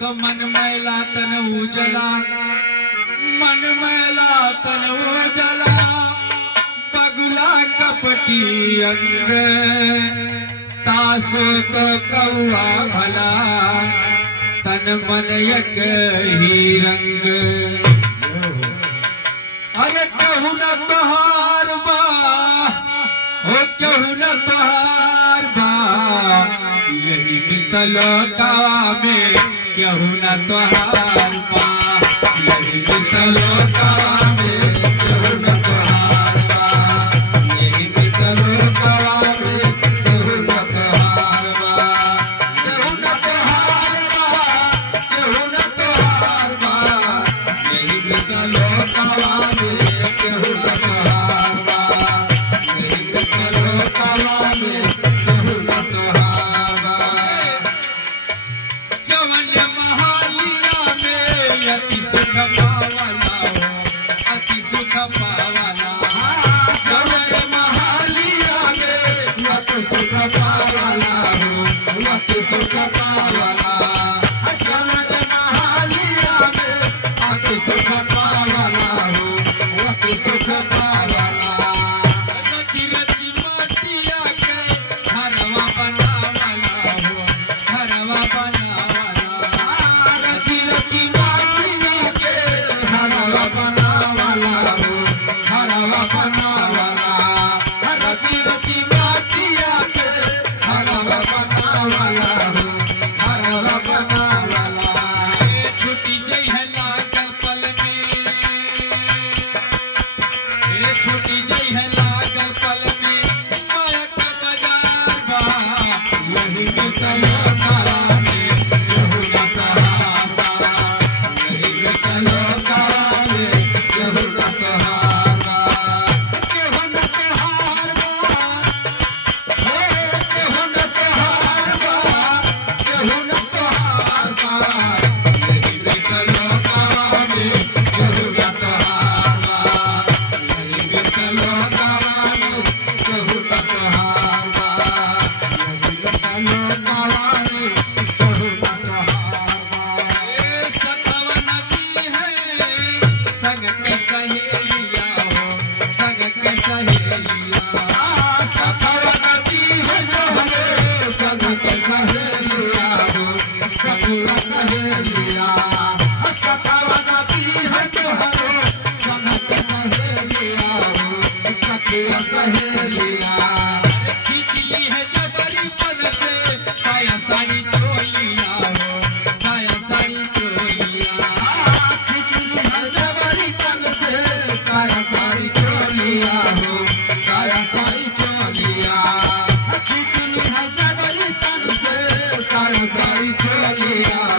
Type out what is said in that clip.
तो मन मैला तन उजला, मन मैला तन उजला, बगुला कपटी अंग, तास तो कौआ भला, तन मन एक ही रंग। अरे कहू न तोहार बा, हो कहू न तोहार बा, यही मितलोकावा में कहू न तोहार बा, यही मितलोकावा में कहू न तोहार बा, यही मितलोकावा में कहू न तोहार बा, कहू न तोहार बा, कहू न तोहार बा, यही मितलोकावा में कहू न तोहार बा, यही मितलोकावा में कहू न तोहार बा। जवन महालिया में अति सुख पावला हो, अति सुख पावला, जवन महालिया में अति सुख पावला हो, अति सुख पावला, जवन महालिया में अति सुख पावला हो, अति सुख पावला। रची रची माटिया के घरवा बनावला हो, घरवा बनावला, रची रची माटिया के घरवा बनावला हो, घरवा बनावला, रची रची माटिया के घरवा बनावला हो, घरवा बनावला। छुट्टी जई है लागल पल में, छुट्टी जई है लागल पल में, मायक बाजार बा, यही मितलोकावा में कहू न तोहार बा, यही मितलोकावा में कहू न तोहार बा, कहू न तोहार बा, हे कहू न तोहार बा, कहू न तोहार बा, यही मितलोकावा में कहू न तोहार बा, यही मितलोकावा में कहू न तोहार बा, यही मितलोकावा में कहू न तोहार बा। सतवा नदी है संग के सहेलिया हो, संग के सहेलिया, सतवा नदी है जो संग के सहेलिया हो, संग के सहेलिया, सतवा नदी है जो संग के सहेलिया हो, संग के सहेलिया। खिचली है जबरी पन से साया साड़ी चोलिया हो, साया साड़ी चोलिया, खिचली है जबरी पन से साया साड़ी चोलिया हो, साया साड़ी चोलिया, खिचली है जबरी पन से साया साड़ी चोलिया